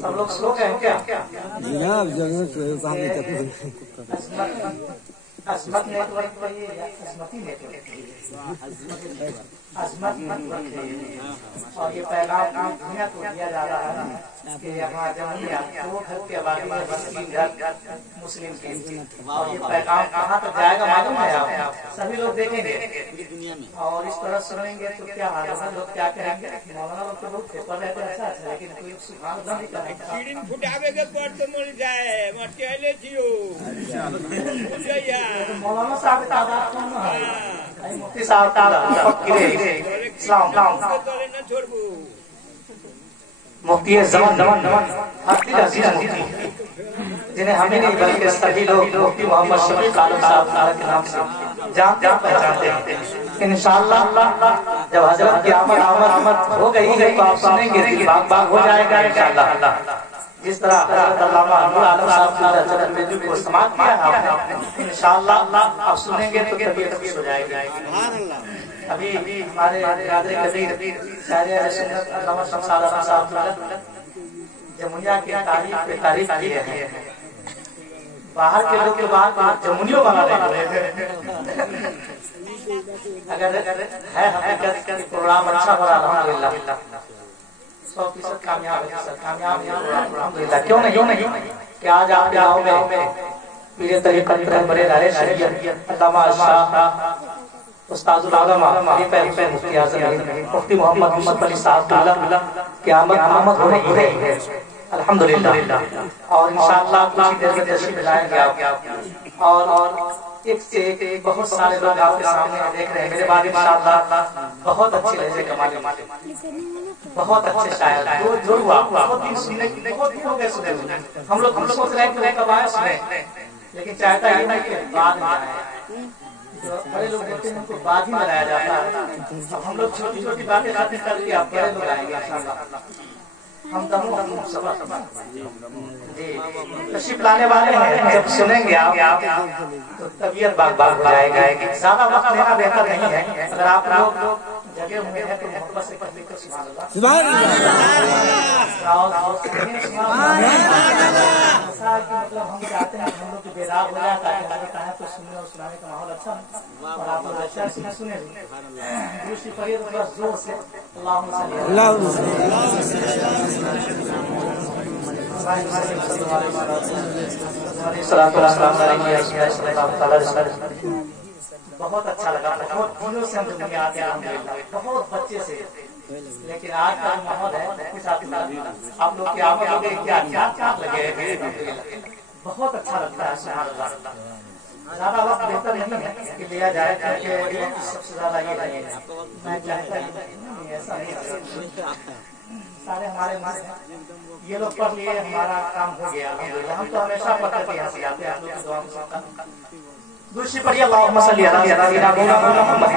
سب لوگ سو گئے ہیں کیا؟ عظمت نیٹ ورک پر یہ عظمتی نیٹ ورک عظمت اور یہ پیغام دنیا کو دیا جا رہا ہے کہ یہاں جمہوریہ 2 گھر کے آبادی میں 3 گھر مسلم کے، اور یہ پیغام کہاں تک جائے گا معلوم ہے آپ سبھی لوگ دیکھیں گے اور اس طرح سنیں گے تو کیا حال ہے، لوگ کیا کہیں گے؟ مولانا لوگ تو بہت پیپر رہتے ہیں اچھا لیکن کوئی سبحان اللہ نہیں کرے گا۔ مولانا صاحب تعداد کون ہے؟ مفتی صاحب مفتی زمان عزیز مفتی جنہیں ہمیں نہیں بلکہ سبھی لوگ مفتی محمد شفیق عالم صاحب کے نام سے جانتے ہیں پہچانتے ہیں۔ انشاءاللہ جب حضرت کی آمد ہو گئی ہے تو آپ سنیں گے دل باغ باغ ہو جائے گا انشاءاللہ۔ جس طرح حضرت علامہ نور عالم صاحب کی حضرت میں کو سماعت کیا ہے آپ نے، انشاءاللہ آپ سنیں گے تو طبیعت خوش ہو جائے گی۔ ابھی ہمارے برادری کبیر شاعر سنت علامہ شمشاد احمد صاحب جمہوریہ کی تعریف کی ہے۔ باہر کے لوگ کے بعد جمہوریوں بنا رہے ہیں، اگر ہے حقیقت پروگرام اچھا ہو رہا الحمدللہ 100% کامیاب ہے سر، کامیاب ہے الحمدللہ۔ کیوں نہیں کہ آج آپ گاؤں میں پیر طریقت رہبر راہ شریعت علامہ شاہ استاد العلماء مفتی اعظم مفتی محمد علی صاحب کی آمد ہو رہی ہے الحمدللہ، اور انشاءاللہ کچھ دیر میں تشریف لائیں گے آپ، اور ایک سے ایک بہت سارے لوگ آپ کے سامنے دیکھ رہے ہیں۔ میرے بعد انشاءاللہ بہت اچھے لہجے کے مالک، بہت اچھے شاعر جو بہت دن سننے بہت دن ہو گئے سنے، ہم لوگ سوچ رہے ہیں کہ کب آئے سنے، لیکن چاہتا یہ نہیں کہ بعد میں آئے، بڑے لوگ ہوتے ہیں ان کو بعد ہی بنایا جاتا ہے۔ اب ہم لوگ چھوٹی چھوٹی باتیں ختم کر کے آپ بڑے لوگ آئیں گے انشاءاللہ۔ ہم دموں جی تشریف لانے والے ہیں، جب سنیں گے آپ تو طبیعت باغ باغ ہو جائے گا۔ زیادہ وقت لینا بہتر نہیں ہے، اگر آپ لوگ جگہ ہوئے ہیں تو محبت سے پڑھ کر سبحان اللہ سبحان اللہ۔ مطلب ہم چاہتے ہیں ہم لوگ بیدار ہو جائے تاکہ ہمارے کہاں تو سننے اور سنانے کا ماحول اچھا ہو، اور آپ لوگ اچھا سنیں دوسری پڑھیے تو تھوڑا زور سے اللہم صلی بہت اچھا لگا، بہت دنوں سے ہم دنیا آتے ہیں الحمدللہ، بہت بچے سے، لیکن آج کا ماحول ہے آپ لوگ کی آمد ہو گئی، کیا لگے بہت اچھا لگتا ہے سبحان اللہ۔ زیادہ وقت بہتر نہیں ہے کہ لیا جائے کیونکہ سب سے زیادہ یہ ہے میں چاہتا ہوں ایسا نہیں سارے ہمارے یہ لوگ پڑھ لیے ہمارا کام ہو گیا الحمدللہ۔ ہم تو ہمیشہ پڑھ کر یہاں سے آتے ہیں، آپ لوگ کی دعا میں دوسری پڑھیے اللہم صلی علی سیدنا محمد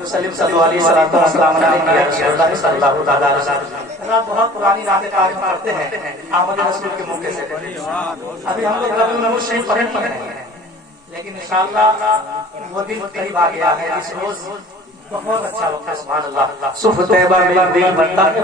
وسلم صلی اللہ علیہ وسلم صلی اللہ تعالی علیہ وسلم۔ بہت پرانی راتیں تاریخ پڑھتے ہیں آمد رسول کے موقع سے، ابھی ہم لوگ ربیع الاول شریف پڑھ رہے ہیں، لیکن انشاءاللہ وہ دن قریب آ گیا ہے اس روز بہت اچھا وقت ہے سبحان اللہ۔ صبح طیبہ میں دل بنتا ہے